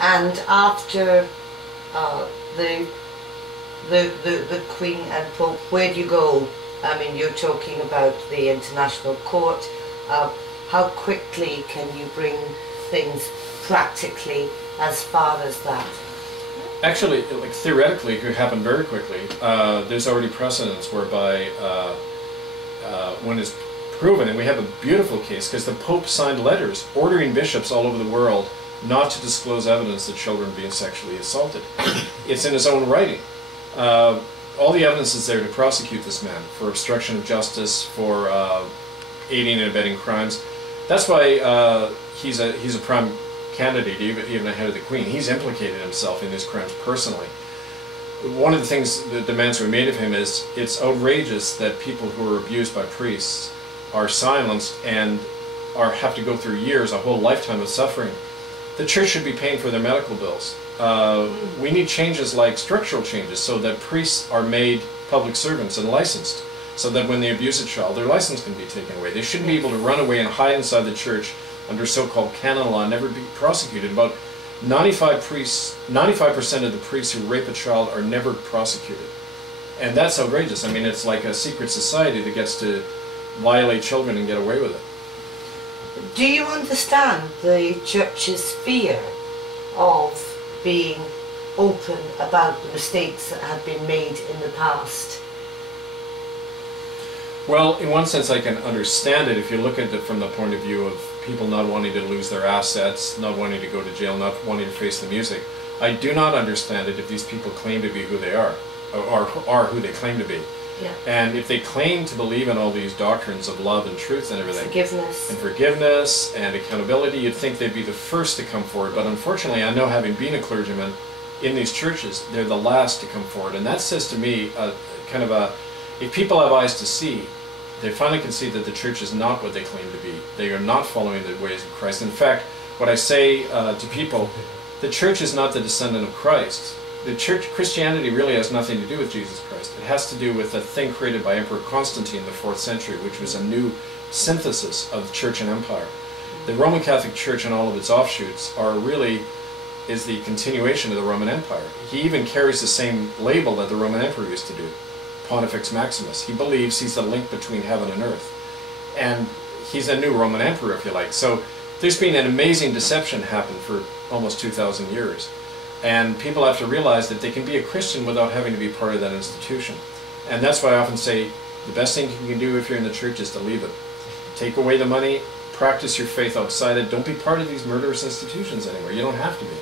And after the Queen and Pope, where do you go? I mean, you're talking about the International Court. How quickly can you bring things practically as far as that? Actually, like theoretically, it could happen very quickly. There's already precedents whereby when it's proven, and we have a beautiful case because the Pope signed letters ordering bishops all over the world not to disclose evidence that children are being sexually assaulted. It's in his own writing. All the evidence is there to prosecute this man for obstruction of justice, for aiding and abetting crimes. That's why he's a prime candidate, even ahead of the Queen. He's implicated himself in these crimes personally. One of the things, the demands we made of him is, it's outrageous that people who are abused by priests are silenced and have to go through years, a whole lifetime of suffering. The church should be paying for their medical bills. We need changes like structural changes so that priests are made public servants and licensed, so that when they abuse a child, their license can be taken away. They shouldn't be able to run away and hide inside the church under so-called canon law and never be prosecuted. About 95% of the priests who rape a child are never prosecuted. And that's outrageous. I mean, it's like a secret society that gets to violate children and get away with it. Do you understand the church's fear of being open about the mistakes that have been made in the past? Well, in one sense I can understand it if you look at it from the point of view of people not wanting to lose their assets, not wanting to go to jail, not wanting to face the music. I do not understand it if these people claim to be who they are, or are who they claim to be. Yeah. And if they claim to believe in all these doctrines of love and truth and everything, forgiveness and accountability, you'd think they'd be the first to come forward. But unfortunately, I know, having been a clergyman in these churches, they're the last to come forward. And that says to me, if people have eyes to see, they finally can see that the church is not what they claim to be. They are not following the ways of Christ. In fact, what I say to people, the church is not the descendant of Christ. The church, Christianity really has nothing to do with Jesus Christ. It has to do with a thing created by Emperor Constantine in the 4th century, which was a new synthesis of church and empire. The Roman Catholic Church and all of its offshoots is the continuation of the Roman Empire. He even carries the same label that the Roman Emperor used to do, Pontifex Maximus. He believes he's the link between heaven and earth. And he's a new Roman Emperor, if you like. So there's been an amazing deception happen for almost 2,000 years. And people have to realize that they can be a Christian without having to be part of that institution. And that's why I often say the best thing you can do if you're in the church is to leave it. Take away the money, practice your faith outside it. Don't be part of these murderous institutions anymore. You don't have to be.